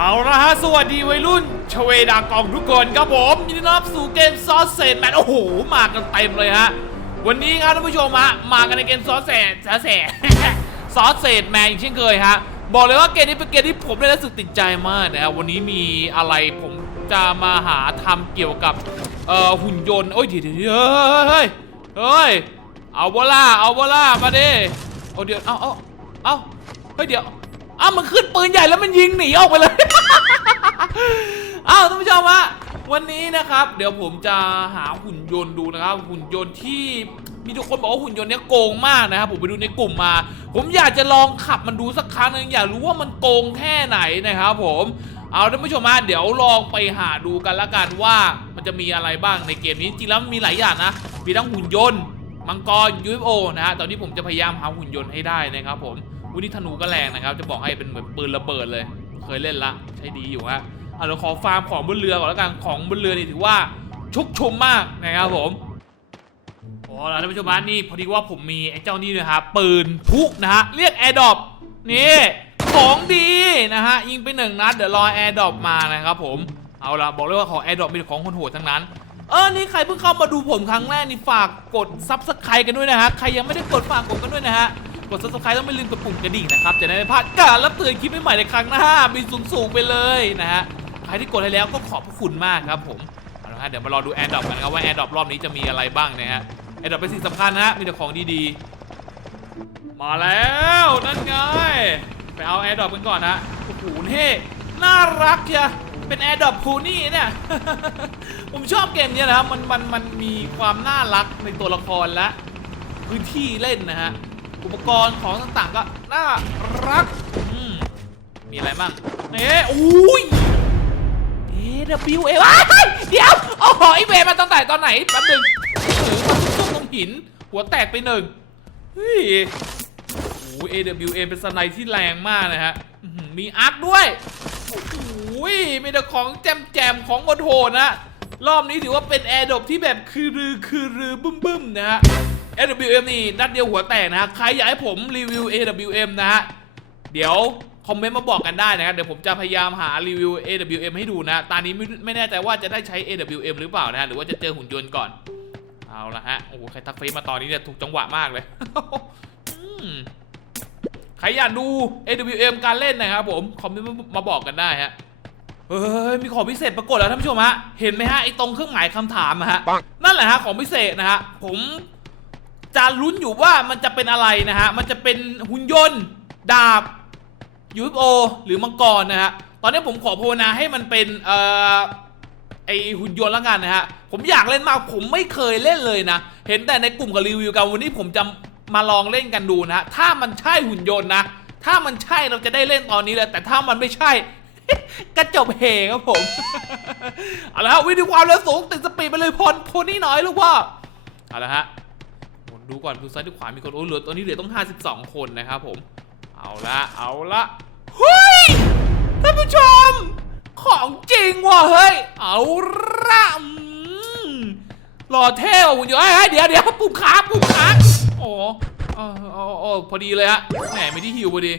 เอาละฮะ สวัสดีวัยรุ่นชเวดากองทุกคนครับผมยินดีต้อนรับสู่เกมซอสเซนแมนโอ้โห มากันเต็มเลยฮะ วันนี้ครับท่านผู้ชมฮะ มากันในเกมซอสเซนซอสเซนซอสเซนแมนอีกเช่นเคยฮะ บอกเลยว่าเกมนี้เป็นเกมที่ผมได้รู้สึกติดใจมากนะครับวันนี้มีอะไรผมจะมาหาทำเกี่ยวกับเอ่อหุ่นยนต์โอ้ยเดี๋ยวเดี๋ยวเฮ้ยเฮ้ยเอาวล่าเอาวล่ามาดิเอาเดี๋ยวเอาเอาเอาเฮ้ยเดี๋ยว อ้าวมันขึ้นปืนใหญ่แล้วมันยิงหนีออกไปเลย อ้าวท่านผู้ชมฮะวันนี้นะครับ เดี๋ยวผมจะหาหุ่นยนต์ดูนะครับ หุ่นยนต์ที่มีทุกคนบอกว่าหุ่นยนต์เนี้ยโกงมากนะครับผมไปดูในกลุ่มมา ผมอยากจะลองขับมันดูสักครั้งหนึงอยากรู้ว่ามันโกงแค่ไหนนะครับผมเอาท่านผู้ชมฮะเดี๋ยวลองไปหาดูกันละกันว่ามันจะมีอะไรบ้างในเกมนี้จริงๆแล้วมีหลายอย่างนะมีทั้งหุ่นยนต์มังกร UFO นะฮะตอนนี้ผมจะพยายามหาหุ่นยนต์ให้ได้นะครับผม วุฒิธนูก็แรงนะครับ จะบอกให้เป็นเหมือนปืนระเบิดเลย เคยเล่นละใช้ดีอยู่ฮะเอาเดี๋ยวขอฟาร์มของบนเรือก่อนแล้วกันของบนเรือนี่ถือว่าชุกชุมมากนะครับผมโอ้แล้วท่านผู้ชมฮะนี่พอดีว่าผมมีไอ้เจ้านี่ด้วยครับปืนพุนะฮะเรียกแอร์ดอปนี่ของดีนะฮะยิงไปหนึ่งนัดเดี๋ยวรอแอร์ดอปมานะครับผมเอาละบอกเลยว่าของแอร์ดอปมีของคนโหดทั้งนั้นเออ นี่ใครเพิ่งเข้ามาดูผมครั้งแรกนี่ฝากกดซับสไครต์กันด้วยนะฮะ ใครยังไม่ได้กดฝากกดกันด้วยนะฮะ กดซับสไครต์ต้องไม่ลืมกดปุ่มกระดิ่งนะครับ จะได้ไม่พลาดการรับเตือนคลิปใหม่ๆในครั้งหน้ามีสูงๆไปเลยนะฮะใครที่กดให้แล้วก็ขอบพระคุณมากครับผมเอาละฮะเดี๋ยวมารอดูแอร์ดรอปกันครับว่าแอร์ดรอปรอบนี้จะมีอะไรบ้างนะฮะแอร์ดรอปเป็นสิ่งสำคัญนะฮะมีแต่ของดีๆ มาแล้วนั่นไงไปเอาแอร์ดรอปกันก่อนนะโอ้โหเท่น่ารักเชียเป็นแอร์ดรอปพูนี่เนี่ย ผมชอบเกมนี้นะครับ มันมันมันมีความน่ารักในตัวละครและพื้นที่เล่นนะฮะ อุปกรณ์ของต่างๆก็น่ารักอืมมีอะไรบ้างเอ๊ะอุ้ย AWA ว้ายเดี๋ยวโอ้โหไอเวมาตั้งแต่ตอนไหนแป๊บหนึงถือมาซุ่มตรงหิน หัวแตกไปหนึ่งเฮ้ยโอ้โห AWA เป็นสไนที่แรงมากนะฮะมีอาร์คด้วยโอ้โหมีแต่ของแจมแจมๆของโหดๆนะรอบนี้ถือว่าเป็นแอร์ดบที่แบบคือรือคือรือบึ้มบึ้มๆนะฮะ AWM นี่นัดเดียวหัวแตกนะฮะใครอยากให้ผมรีวิว AWM นะฮะ เดี๋ยวคอมเมนต์มาบอกกันได้นะครับ เดี๋ยวผมจะพยายามหารีวิว AWM ให้ดูนะ ตอนนี้ไม่ไม่แน่ใจว่าจะได้ใช้ AWM หรือเปล่านะฮะหรือว่าจะเจอหุ่นยนต์ก่อน เอาละฮะ โอ้โห ใครทักเฟซมาตอนนี้เนี่ยถูกจังหวะมากเลยอืมใครอยากดู AWM การเล่นนะครับผม คอมเมนต์มาบอกกันได้ฮะเฮ้ยมีของพิเศษปรากฏแล้วท่านผู้ชมฮะ เห็นไหมฮะไอ้ตรงเครื่องหมายคำถามอะฮะ นั่นแหละฮะของพิเศษนะฮะ ผม จะลุ้นอยู่ว่ามันจะเป็นอะไรนะฮะ มันจะเป็นหุ่นยนต์ ดาบ UFO หรือมังกรนะฮะ ตอนนี้ผมขอภาวนาให้มันเป็นเอ่อไอหุ่นยนต์ล้วกันนะฮะ ผมอยากเล่นมาก ผมไม่เคยเล่นเลยนะ เห็นแต่ในกลุ่มกับรีวิวกันวันนี้ผมจะมาลองเล่นกันดูนะฮะ ถ้ามันใช่หุ่นยนต์นะ ถ้ามันใช่เราจะได้เล่นตอนนี้เลย แต่ถ้ามันไม่ใช่กระจบเหครับผม เอาละฮะวิดีความเร็วสูงติดสปีดไปเลยพลโพนี่น้อยลูกพ่อเอาละฮะ ดูก่อนดูซ้ายดูขวามีคนโอ้เหลือตอนนี้เหลือต้อง 52 คนนะครับผม เอาละเอาละเฮ้ยท่านผู้ชม ของจริงว่ะเฮ้ย เอาละหล่อเท่ว่ะคุณอยู่เฮ้เฮ้ยเดี๋ยวเดี๋ยวปุ่มค้างปุ่มค้างโอ้เออเออเออพอดีเลยฮะแหมไม่ที่ฮิวพอดี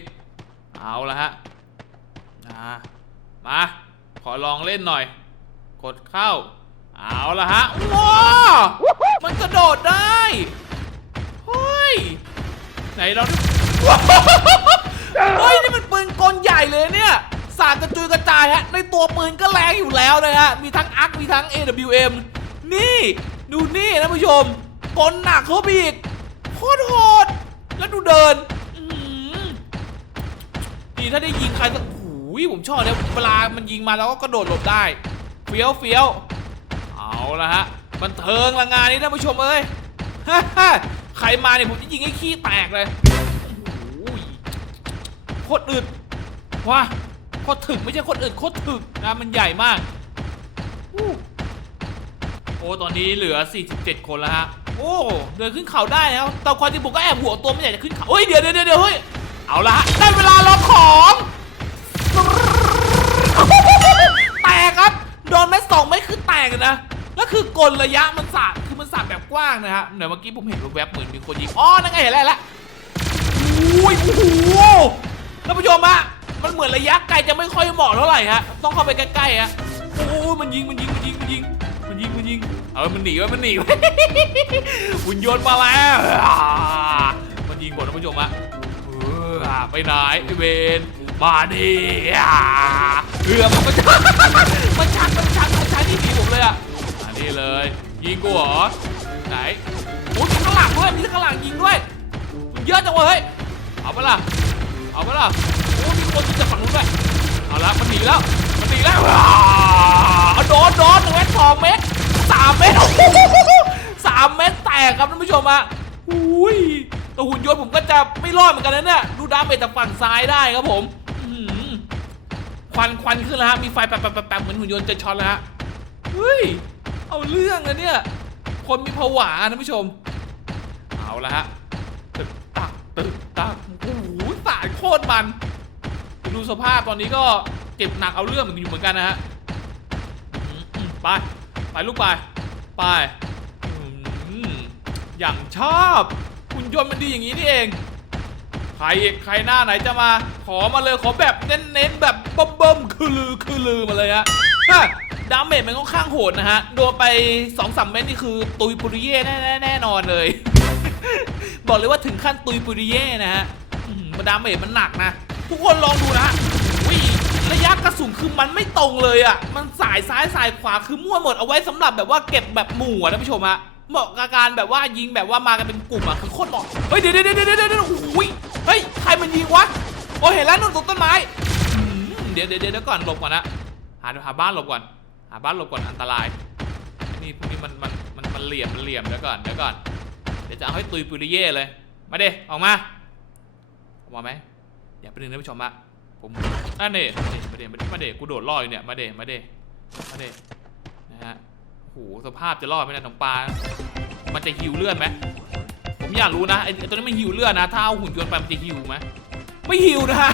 เอาละฮะมา ขอลองเล่นหน่อย กดเข้า เอาละฮะว้ามันกระโดดได้ ไหนเราดูเฮ้ยนี่มันปืนกลใหญ่เลยเนี่ยสารกระจุยกระจายฮะในตัวปืนก็แรงอยู่แล้วเลยฮะมีทั้งอักมีทั้ง AWM นี่ดูนี่นะผู้ชมกลหนักเขาไปอีกโคตรโหดแล้วดูเดินดีถ้าได้ยิงใครสักโอ้ยผมชอบเนี่ยเวลามันยิงมาแล้วก็กระโดดหลบได้เฟี้ยวเฟี้ยวเอาละฮะบันเทิงละงานนี้ท่านผู้ชมเอ้ย ใครมาเนี่ยผมจะยิงให้ขี้แตกเลยโอ้โหโคตรอึดว้าโคตรถึกไม่ใช่โคตรอึดโคตรถึกนะมันใหญ่มากอู้โอ้ตอนนี้เหลือ 47 คนแล้วฮะโอ้เดินขึ้นเขาได้แล้วแต่ความจริงผมก็แอบหัวตัวไม่อยากจะขึ้นเขาเฮ้ยเดี๋ยวเดี๋ยวเดี๋ยวเฮ้ยเอาละฮะได้เวลาลองของแตกครับโดนเม็ดสองเม็ดคือแตกนะแล้วคือกลระยะมันสาดคือมัน สาดแบบกว้างนะฮะเดี๋ยวเมื่อกี้ผมเห็นแวบๆเหมือนมีคนยิงอ๋อนั่นไงเห็นแล้วล้วอุ้ยโอ้โหท่านผู้ชมฮะมันเหมือนระยะไกลจะไม่ค่อยเหมาะเท่าไหร่ฮะต้องเข้าไปใกล้ๆฮะโอ้ยมันยิงมันยิงมันยิงมันยิงมันยิงมันยิงเออมันหนีไว้มันหนีไว้หุ่นยนต์มาแล้วมันยิงผมดท่านผู้ชมฮะไปไหนเวนมาดิอ่าเอมันมันชักมันชักมันชักมันชักที่หนีผมเลยอะมานี่เลย ยิงกูเหรอไหนโอ้ยข้างหลังด้วยมีข้างหลังยิงด้วยมันเยอะจังเวะเฮ้ยเอาไปล่ะเอาไปล่ะโอ้มีคนยิงจากฝั่งนู้นด้วยเอาละมันหนีแล้วมันหนีแล้วอ่าเอาโดนโดนหนึ่งเมตรสองเมตรสามเมตรสามเมตรแตกครับท่านผู้ชมอะอุ้ยแต่หุ่นยนต์ผมก็จะไม่รอดเหมือนกันนะเนี่ยดูดาเมจจากฝั่งซ้ายได้ครับผมควันควันขึ้นแล้วฮะมีไฟแป๊บแป๊บแป๊บแป๊บเหมือนหุ่นยนต์จะช็อตแล้วฮะเฮ้ย เอาเรื่องนะเนี่ย คนมีผวาท่านผู้ชม เอาละฮะ ตึกตักตึกตักโอ้โหสายโคตรมัน ดูสภาพตอนนี้ก็เจ็บหนักเอาเรื่องอยู่เหมือนกันนะฮะไป ไปลูกไป ไปอย่างชอบคุณยนต์มันดีอย่างนี้นี่เอง ใครอีกใครหน้าไหนจะมา ขอมาเลยขอแบบเน้นๆแบบเบิ่มๆคือลือคือลือมาเลยฮะ ดาเมจมันค่อนข้างโหดนะฮะ โดนไป2อสเม็ดนี่คือตุยปุริเย่แน่แน่นอนเลย บอกเลยว่าถึงขั้นตุยปุริเย่นะฮะอื้อหือดาเมจมันหนักนะ ทุกคนลองดูนะวิระยะกระสุนคือมันไม่ตรงเลยอะ มันสายซ้ายสายขวาคือมั่วหมดเอาไว้สำหรับแบบว่าเก็บแบบหมู่อะผู้ชมฮะเหมาะกับการแบบว่ายิงแบบว่ามากันเป็นกลุ่มอะคือโคตรเหมาะ เฮ้ยเดี๋ยวเดี๋ยวเดี๋ยวเดี๋ยวเดี๋ยวโอ้ยเฮ้ยใครมันยิงวะ โอ้เห็นแล้วนู่นตรงต้นไม้ เดี๋ยวเดี๋ยวเดี๋ยวก่อนหลบก่อนนะหาหาบ้านหลบก่อน หาบ้านหลบก่อนอันตราย นี่พวกนี้มันมันมันมันเหลี่ยมมันเหลี่ยมเดี๋ยวก่อนเดี๋ยวก่อนเดี๋ยวจะเอาให้ตุยปุริเย่เลย มาเด้ออกมาออกมาไหมอย่าไปดึงนะผู้ชมอะผมนั่นเด้มาเด้มาเด้มาเด้กูโดดล่ออยู่เนี่ยมาเด้มาเด้มาเด้นะฮะโอ้โหสภาพจะรอดไหมเนะน้องปลามันจะหิวเลือดไหมผมอยากรู้นะไอตัวนี้มันหิวเลือดนะ ถ้าเอาหุ่นยนต์ไปมันจะหิวไหมไม่หิวนะฮะ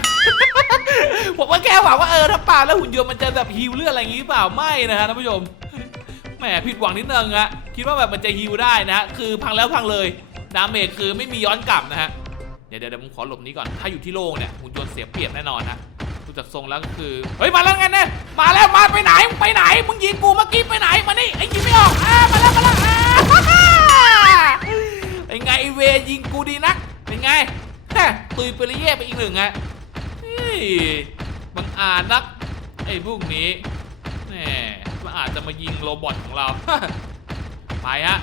ผมก็แค่หวังว่าเออถ้าปลาแล้วหุ่นยนต์มันจะแบบหิวเลือดอะไรอย่างงี้เปล่าไม่นะฮะท่านผู้ชมแหมผิดหวังนิดนึงอะคิดว่าแบบมันจะฮิวได้นะฮะคือพังแล้วพังเลยดาเมจคือไม่มีย้อนกลับนะฮะเดี๋ยวเดี๋ยวผมขอหลบนี้ก่อนถ้าอยู่ที่โล่งเนี่ยหุ่นยนต์เสียเปรียบแน่นอนนะดูจากทรงแล้วก็คือเฮ้ยมาแล้วไงเนี่ยมาแล้วมาไปไหนไปไหนมึงยิงกูเมื่อกี้ไปไหนมานี่ไอ้ยิงไม่ออกอ่ามาแล้วมาแล้วอ่าเป็นไงไอเวยิงกูดีนักเป็นไงฮะตุยเปริเย่ไปอีกหนึ่งอะ เฮ้ยบังอาจนัก ไอ้พวกนี้แหมมันอาจจะมายิงโรบอทของเรา ไปฮะ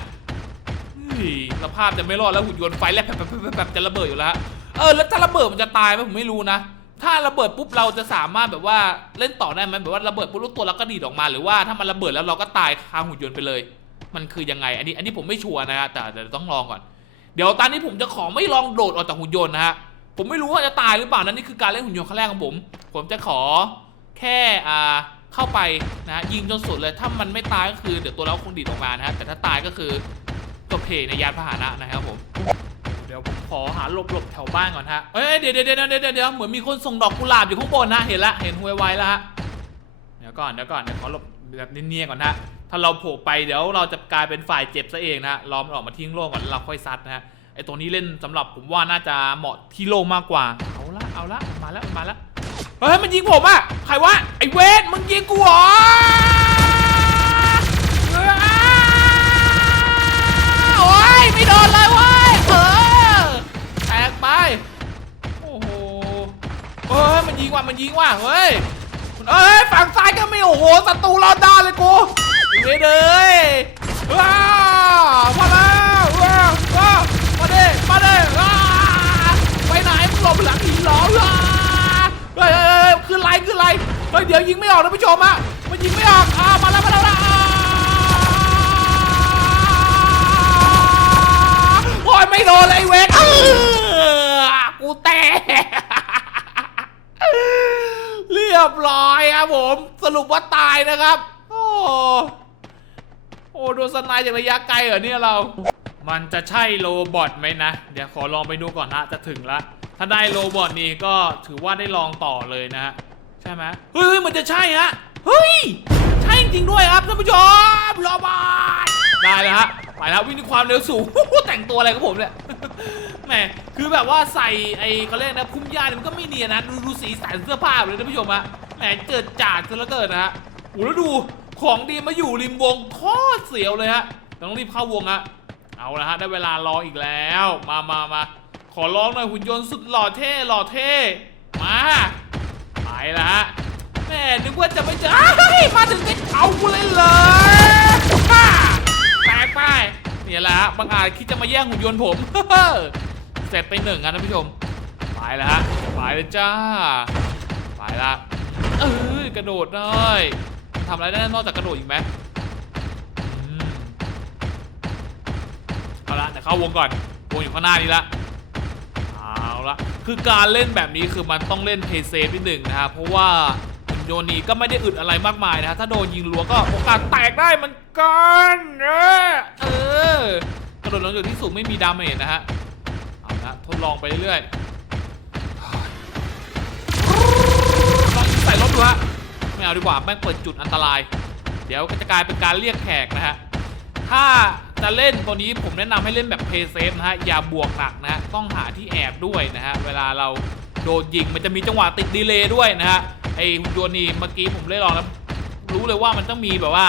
สภาพจะไม่รอดแล้วหุ่นยนต์ไฟแลบแบบแบบแบบจะระเบิดอยู่แล้วฮะเออแล้วถ้าระเบิดมันจะตายไหมผมไม่รู้นะ ถ้าระเบิดปุ๊บเราจะสามารถแบบว่าเล่นต่อได้ไหมแบบว่าระเบิดปุ๊บลูกตัวเราก็ดีดออกมาหรือว่าถ้ามันระเบิดแล้วเราก็ตายคาหุ่นยนต์ไปเลย มันคือยังไง อันนี้อันนี้ผมไม่ชัวร์นะฮะแต่เดี๋ยวต้องลองก่อน เดี๋ยวตอนนี้ผมจะขอไม่ลองโดดออกจากหุ่นยนต์นะฮะ ผมไม่รู้ว่าจะตายหรือเปล่านั่นนี่คือการเล่นหุ่นยนต์ครั้งแรกของผม ผมจะขอแค่อ่าเข้าไปนะยิงจนสุดเลยถ้ามันไม่ตายก็คือเดี๋ยวตัวเราคงดีดออกมานะฮะแต่ถ้าตายก็คือจบเพในยานพาหนะนะครับผมเดี๋ยวผมขอหาหลบหลบแถวบ้านก่อนฮะเอ้ยเดี๋ยวเดี๋ยวเดี๋ยวเดี๋ยวเหมือนมีคนส่งดอกกุหลาบอยู่ข้างบนนะเห็นละเห็นหวยไวแล้วฮะเดี๋ยวก่อนเดี๋ยวก่อนเดี๋ยวขอหลบแบบเนียนๆก่อนนะถ้าเราโผล่ไปเดี๋ยวเราจะกลายเป็นฝ่ายเจ็บซะเองนะรอมออกมาทิ้งโล่งก่อนแล้วเราค่อยซัดนะฮะ ไอตัวนี้เล่นสำหรับผมว่าน่าจะเหมาะที่โล่งมากกว่า เอาละเอาละมาแล้วมาแล้วเฮ้ยมันยิงผมอะใครวะไอเวทมึงยิงกูเหรอโอ้ยไม่โดนเลยว้ยเออแตกไปโอ้โหเฮ้ยมันยิงว่ะมันยิงว่ะเฮ้ยเอ้ยฝั่งซ้ายก็มีโอ้โหศัตรูรอดด้านเลยกูไอ้เวทเลยว้าวมาแล้วว้าวว้าว มาเด้มาเด้ว้าวไปไหนมึงหลบหลังหินหรอเฮ้ยเฮ้ยเฮ้ยขึ้นไลน์ขึ้นไลน์เฮ้ยเดี๋ยวยิงไม่ออกนะผู้ชมอะมันยิงไม่ออกอ่ามาแล้วมาแล้วมาแล้วอ่าโอ้ยไม่โดนเลยเวทกูแตกเรียบร้อยครับผมสรุปว่าตายนะครับ โอ้โอ้โดนสไนด์จากระยะไกลเหรอเนี่ยเรา มันจะใช่โรบอทไหมนะ เดี๋ยวขอลองไปดูก่อนนะจะถึงละ ถ้าได้โรบอทนี่ก็ถือว่าได้ลองต่อเลยนะฮะ ใช่ไหมเฮ้ยเฮ้ยมันจะใช่ฮะ เฮ้ย ใช่จริงด้วยครับท่านผู้ชมโรบอทได้เลยฮะไปแล้ววิ่งด้วยความเร็วสูงแต่งตัวอะไรกับผมเนี่ยแหมคือแบบว่าใส่ไอ้เขาเรียกนะพุ่มหญ้าเนี่ยมันก็ไม่เนียนนะดูดูสีสันเสื้อผ้าเลยท่านผู้ชมอะแหมเจิดจาดซะเหลือเกินนะฮะโอ้แล้วดูของดีมาอยู่ริมวงโคตรเสียวเลยฮะต้องรีบเข้าวงฮะ เอาละฮะได้เวลารองอีกแล้ว มามามาขอร้องหน่อยหุ่นยนต์สุดหล่อเท่หล่อเท่มาไปละฮะแม่นึกว่าจะไม่เจอมาถึงก็เอากูเลยเลยฮ่าแตกไปเนี่ยแหละฮะบางอาจคิดจะมาแย่งหุ่นยนต์ผมเสร็จไปหนึ่งครับท่านผู้ชมไปแล้วฮะไปเลยจ้าไปละเออกระโดดได้ทำอะไรได้นอกจากกระโดดอีกไหมอืม เอาละเดี๋ยวเข้าวงก่อนวงอยู่ข้างหน้านี้ละเอาละคือการเล่นแบบนี้คือมันต้องเล่นเพย์เซฟนิดหนึ่งนะครับเพราะว่าหุ่นโยนต์นี้ก็ไม่ได้อึดอะไรมากมายนะฮะถ้าโดนยิงรัวก็โอกาสแตกได้มันกันเออเออกระโดดลงจากที่สูงไม่มีดาเมจนะฮะเอาละทดลองไปเรื่อยๆลองใส่รถดูฮะไม่เอาดีกว่าแม่งเปิดจุดอันตราย เดี๋ยวก็จะกลายเป็นการเรียกแขกนะฮะถ้า จะเล่นตัวนี้ผมแนะนำให้เล่นแบบเพย์เซฟนะฮะ อย่าบวกหนักนะฮะต้องหาที่แอบด้วยนะฮะ เวลาเราโดนยิงมันจะมีจังหวะติดดีเลย์ด้วยนะฮะ ไอหุ่นยนต์นี่เมื่อกี้ผมได้ลองแล้ว รู้เลยว่ามันต้องมีแบบว่า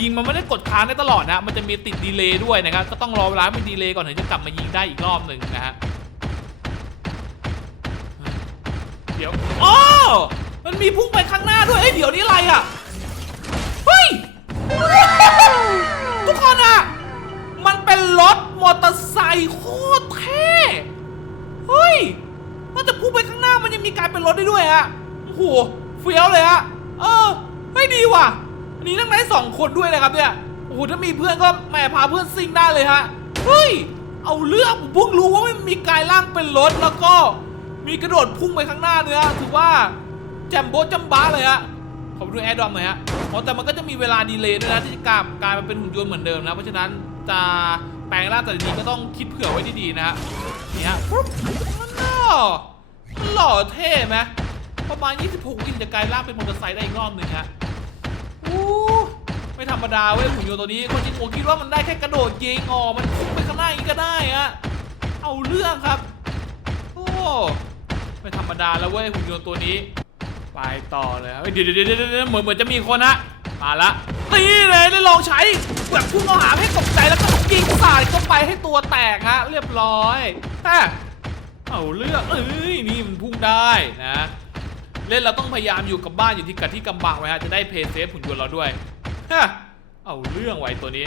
ยิงมันไม่ได้กดค้างได้ตลอดนะ มันจะมีติดดีเลย์ด้วยนะครับ ก็ต้องรอเวลาให้มันดีเลย์ก่อนถึงจะกลับมายิงได้อีกรอบหนึ่งนะฮะ เดี๋ยวอ๋อมันมีพุ่งไปข้างหน้าด้วย เอ้ยเดี๋ยวนี้อะไรอะ เฮ้ย ทุกคนอะ มันเป็นรถมอเตอร์ไซค์โคตรเท่เฮ้ยนอกจากพุ่งไปข้างหน้ามันยังมีการเป็นรถได้ด้วยฮะโอ้โหเฟี้ยวเลยฮะเออไม่ดีว่ะอันนี้นั่งได้สองคนด้วยนะครับเนี่ยโอ้โหถ้ามีเพื่อนก็แหม่พาเพื่อนซิ่งได้เลยฮะเฮ้ยเอาเรื่องผมเพิ่งรู้ว่ามันมีกายร่างเป็นรถแล้วก็มีกระโดดพุ่งไปข้างหน้าเนื้อถือว่าแจมโบจัมบ้าเลยฮะขอไปดูแอร์ดอมหน่อยฮะอ๋อแต่มันก็จะมีเวลาดีเลย์ด้วยนะที่จะกลายกลายมาเป็นหุ่นยนต์เหมือนเดิมนะเพราะฉะนั้น จะแปลงร่างแต่ละทีก็ต้องคิดเผื่อไว้ดีๆนะฮะนี่ฮะปุ๊บมันหล่อมันหล่อเท่ไหมประมาณ 26วินจะกลายร่างเป็นมอเตอร์ไซค์ได้อีกรอบหนึ่งฮะอู้ไม่ธรรมดาเว้ยหุ่นยนต์ตัวนี้คนจริงผมคิดว่ามันได้แค่กระโดดยิงอ๋อมันพุ่งไปข้างหน้าอย่างนี้ก็ได้ฮะเอาเรื่องครับ โอ้ไม่ธรรมดาแล้วเว้ยหุ่นยนต์ตัวนี้ ไปต่อเลยครับเฮ้ยเดี๋ยวเดี๋ยวเดี๋ยวเดี๋ยวเหมือนเหมือนจะมีคนฮะมาละ ตีเลยได้ลองใช้แบบพุ่งเอาหาให้ตกใจแล้วก็ยิงสาดเข้าไปให้ตัวแตกฮะเรียบร้อยฮะเอาเรื่องเอ้ยนี่มันพุ่งได้นะ เล่นเราต้องพยายามอยู่กับบ้านอยู่ที่กับที่กำบังไว้ฮะจะได้เพย์เซฟหุ่นยนต์เราด้วยฮะเอาเรื่องไว้ตัวนี้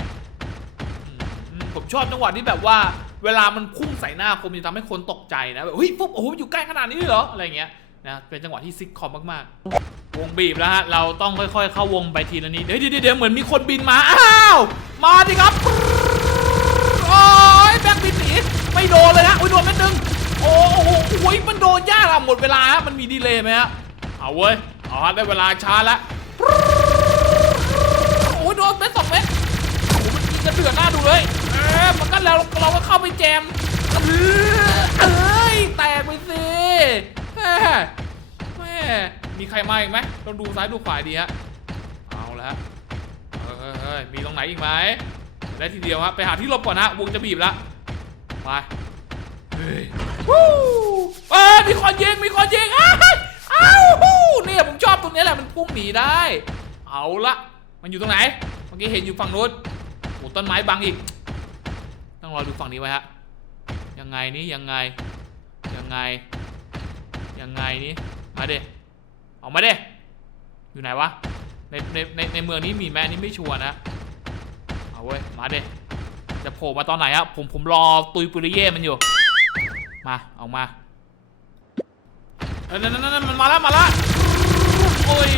ผมชอบจังหวะที่แบบว่า เวลามันพุ่งใส่หน้าคมจะทำให้คนตกใจนะแบบเฮ้ยปุ๊บโอ้โหอยู่ใกล้ขนาดนี้เลยเหรออะไรเงี้ย นะเป็นจังหวะที่ซิกคอมมากๆ วงบีบแล้วฮะเราต้องค่อยๆ เข้าวงไปทีละนิดเดี๋ยวเดี๋ยวเดี๋ยวเหมือนมีคนบินมาอ้าวมาดิครับโอ้ยแบ็คบินหนีไม่โดนเลยนะโอ้ยโดนเม็ดนึงโอ้โหโอ้ยมันโดนยากอะหมดเวลาฮะมันมีดีเลย์ไหมฮะเอาเว้ยเอาฮะได้เวลาช้าละโอ้ยโดนเม็ดสองเม็ดโอ้มันยิงกระเดือดหน้าดูเลยเออมันก็แล้วเราก็เข้าไปแจมเออเอ้ยแตกไปสิ แม่แม่มีใครมาอีกไหมต้องดูซ้ายดูขวาดีฮะเอาละฮะเฮ้ยมีตรงไหนอีกไหมได้ทีเดียวฮะไปหาที่หลบก่อนฮะวงจะบีบล้วไปเฮ้ยวู้เอ้ยมีคนยิงมีคนยิงอ้าวอ้าวฮู้เนี่ยผมชอบตรงนี้แหละมันพุ่งหนีได้ เอาละมันอยู่ตรงไหนเมื่อกี้เห็นอยู่ฝั่งนู้นโอ้ต้นไม้บังอีกต้องรอดูฝั่งนี้ไว้ฮะยังไงนี่ยังไงยังไง ยังไงนี่มาเด้ออกมาเด้อยู่ไหนวะในในในในเมืองนี้มีแม่นี่ไม่ชัวร์นะเอาเว้ยมาเด้จะโผล่มาตอนไหนอะผมผมรอตุยปุริเย่มันอยู่ มาเอามาเออนั่นนั่นนั่นมันมาแล้วมาแล้วโอ้ย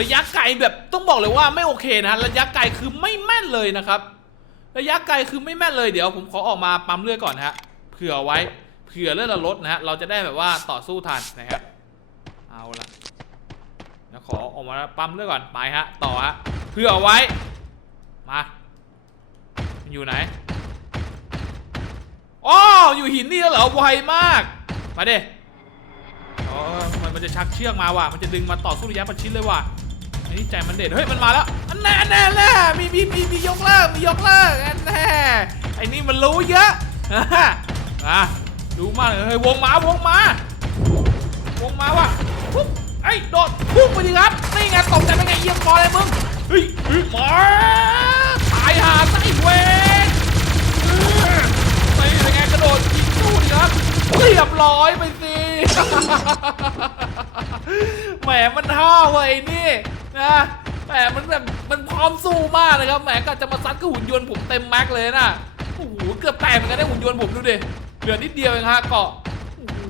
ระยะไกลแบบต้องบอกเลยว่าไม่โอเคนะระยะไกลคือไม่แม่นเลยนะครับ ระยะไกลคือไม่แม่นเลยเดี๋ยวผมขอออกมาปั๊มเลือดก่อนนะฮะเผื่อไว้ ผื่อเลือดเราลดนะฮะเราจะได้แบบว่าต่อสู้ทันนะครับเอาละเดี๋ยวขอออกมาปั๊มเลือดก่อนไปฮะต่อฮะเผื่อไว้มามันอยู่ไหนอ๋ออยู่หินนี่แล้วเหรอไวมากมาเด้อ๋อมันมันจะชักเชือกมาว่ะมันจะดึงมาต่อสู้ระยะประชิดเลยว่ะไอ้นี่ใจมันเด็ดเฮ้ยมันมาแล้วอันแน่อันแน่อันแน่มีมีมีมียกเลิกมียกเลิกอันแน่ไอ้นี่มันรู้เยอะอะอะ ดูมากเลยเฮ้ยวงมาวงมาวงมาว่ะปุ๊บไอ้โดดพุ่งไปดิครับนี่ไงตกใจเป็นไงเยี่ยมคอเลยมึงเฮ้ยมาตายหาไส้เวรเออนี่เป็นไงกระโดดยิงสู้ดิครับเรียบร้อยไปสิแหมมันห้าวไอ้นี่นะแหมมันแบบมันพร้อมสู้มากเลยครับแหมก็จะมาซัดกับหุ่นยนต์ผมเต็มแม็กเลยนะโอ้โหเกือบแตกเหมือนกันได้หุ่นยนต์ผมดูดิ เหลือนิดเดียวเองฮะเกาะโอ้โห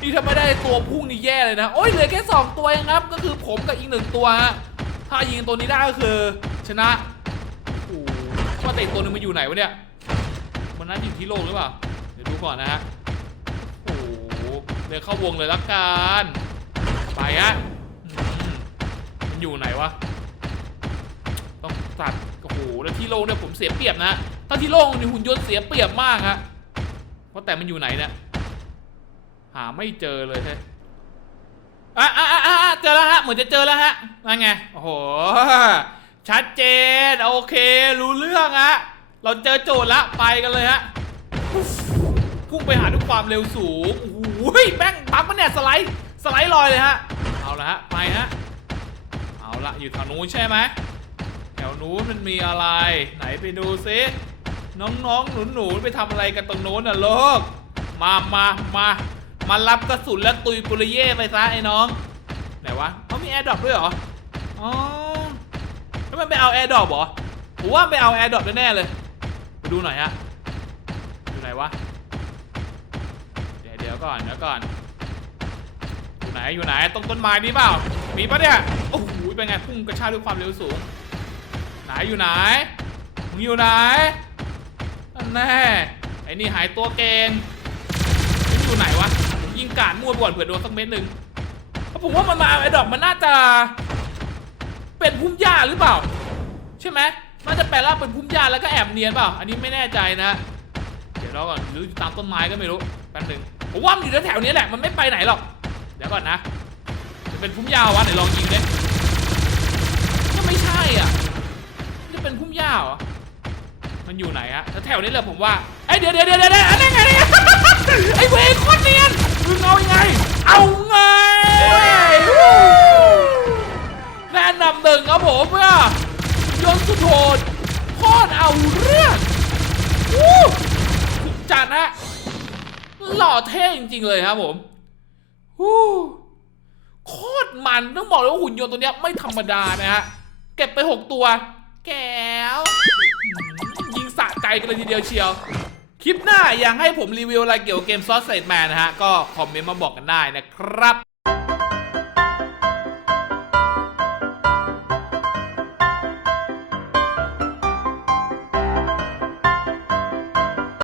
นี่ถ้าไม่ได้ตัวพุ่งนี่แย่เลยนะ โอ้ยเหลือแค่สองตัวเองครับ ก็คือผมกับอีกหนึ่งตัวฮะถ้ายิงตัวนี้ได้ก็คือ ชนะโอ้โหว่าแต่ตัวหนึงมันอยู่ไหนวะเนี่ย มันน่าจะอยู่ที่โลกหรือเปล่า เดี๋ยวดูก่อนนะฮะ โอ้โหเดินเข้าวงเลยละกัน ไปฮะมันอยู่ไหนวะ ต้องตัด โอ้โห แล้วที่โล่งเนี่ยผมเสียเปรียบนะ ถ้าที่โล่งนี่หุ่นยนต์เสียเปรียบมากฮะ เพราะแต่มันอยู่ไหนเนี่ยหาไม่เจอเลยใช่อะอะอะอะเจอแล้วฮะ เหมือนจะเจอแล้วฮะนั่นไง โอ้โห ชัดเจน โอเค รู้เรื่องฮะ เราเจอโจทย์ละไปกันเลยฮะ พุ่งไปหาด้วยความเร็วสูง โอ้โหแม่งปั๊บมันเนี่ยสไลด์ สไลด์ลอยเลยฮะ เอาละฮะ ไปฮะ เอาละอยู่แถวนู้นใช่ไหม แถวนู้นมันมีอะไร ไหนไปดูซิ น้องๆ หนูๆ ไปทำอะไรกันตรงโน้นน่ะลูกมามามามารับกระสุนและตุยปุริเย่ไปซะไอ้น้อง ไหนวะเขามีแอร์ดรอปด้วยเหรอ อ๋อแล้วมันไปเอาแอร์ดรอปเหรอผมว่าไปเอาแอร์ดรอปแน่เลย ไปดูหน่อยฮะ อยู่ไหนวะ เดี๋ยวเดี๋ยวก่อนเดี๋ยวก่อน อยู่ไหนอยู่ไหนตรงต้นไม้นี้เปล่า มีปะเนี่ย โอ้โห เป็นไงพุ่งกระชากด้วยความเร็วสูง ไหนอยู่ไหนมึงอยู่ไหน แน่ไอ้นี่หายตัวเกงมึงอยู่ไหนวะ ยิงกาดมั่วบ่อนเผื่อโดนสักเม็ดหนึ่งผมว่ามันมาไอ้ดอกมันน่าจะ เป็นพุ่มหญ้าหรือเปล่า ใช่ไหมน่าจะแปลร่างเป็นพุ่มหญ้าแล้วก็แอบเนียนเปล่า อันนี้ไม่แน่ใจนะเดี๋ยวราก่อนหรืออยู่ตามต้นไม้ก็ไม่รู้แป๊บหนึ่งผมว่ามันอยู่แถวๆนี้แหละมันไม่ไปไหนหรอกเดี๋ยวก่อนนะจะเป็นพุ่มหญ้าวะไหนลองยิงดิก็ไม่ใช่อะ จะเป็นพุ่มหญ้าเหรอ มันอยู่ไหนฮะแถวๆนี้แหละผมว่าไอยเดี๋ยวเดี๋ยวเดี๋ยวเดี๋ยวอันนั้นไงเนี่ยไอเวรโคตรเนียนมึงเอายังไง เอาไงแนะนำหนึ่งครับผมเพื่อยนสุดโหดโคตรเอาเรื่องจัดนะหล่อเท่จริงๆเลยครับผมโคตรมันต้องบอกเลยว่าหุ่นยนต์ตัวเนี้ยไม่ธรรมดานะฮะ เก็บไป 6 ตัว แก้ว กันเลยทีเดียวเชียว คลิปหน้าอยากให้ผมรีวิวอะไรเกี่ยวกับเกมซอสเซตแมนนะฮะ ก็คอมเมนต์มาบอกกันได้นะครับ